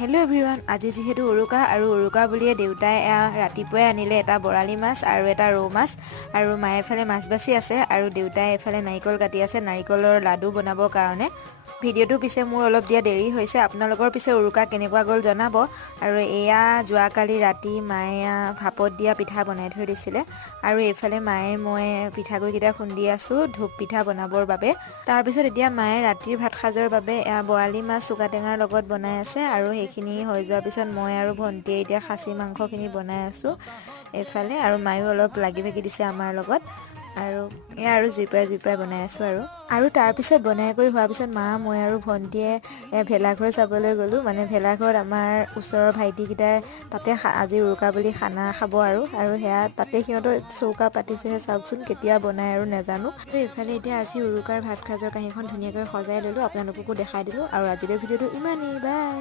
Hello' everyone, আজি যিহেতু উৰুকা আৰু উৰুকা বুলিয়ে দেউতাই ৰাতিপুৱাই আনিলে এটা বৰালি মাছ আৰু এটা ৰৌ মাছ আৰু মায়ে এফালে মাছ বাছি আছে আৰু দেউতাই এফালে নাৰিকল কাটি আছে নাৰিকলৰ লাডু বনাবৰ কাৰণে। ভিডিঅ'টো পিছে মোৰ অলপ দিয়া দেৰি হৈছে। আপোনালোকৰ পিছে উৰুকা কেনেকুৱা গ'ল জনাব। আৰু এয়া যোৱাকালি ৰাতি মায়ে ভাপত দিয়া পিঠা বনাই থৈ দিছিলে আৰু এইফালে মায়ে মই পিঠাগুড়িকেইটা খুন্দি আছোঁ ধূপ পিঠা বনাবৰ বাবে। তাৰপিছত এতিয়া মায়ে ৰাতিৰ ভাত সাজৰ বাবে বৰালি মাছ চুকা টেঙাৰ লগত বনাই আছে আৰু সেইখিনি হৈ যোৱাৰ পিছত মই আৰু ভণ্টিয়ে এতিয়া খাচী মাংসখিনি বনাই আছোঁ এইফালে, আৰু মায়েও অলপ লাগি ভাগি দিছে আমাৰ লগত আৰু এয়া আৰু জুইপাই বনাই আছোঁ আৰু তাৰপিছত বনাই কৰি হোৱাৰ পিছত মা মই আৰু ভণ্টিয়ে ভেলাঘৰ চাবলৈ গ'লোঁ। মানে ভেলাঘৰত আমাৰ ওচৰৰ ভাইটিকেইটাই তাতে আজি উৰুকা বুলি খানা খাব আৰু সেয়া তাতে সিহঁতৰ চৌকা পাতিছেহে, চাওকচোন কেতিয়া বনাই আৰু নাজানো। আৰু এইফালে এতিয়া আজি উৰুকাৰ ভাত সাজৰ কাঁহীখন ধুনীয়াকৈ সজাই ল'লোঁ, আপোনালোককো দেখাই দিলোঁ আৰু আজিলৈ ভিডিঅ'টো ইমানেই, বাই।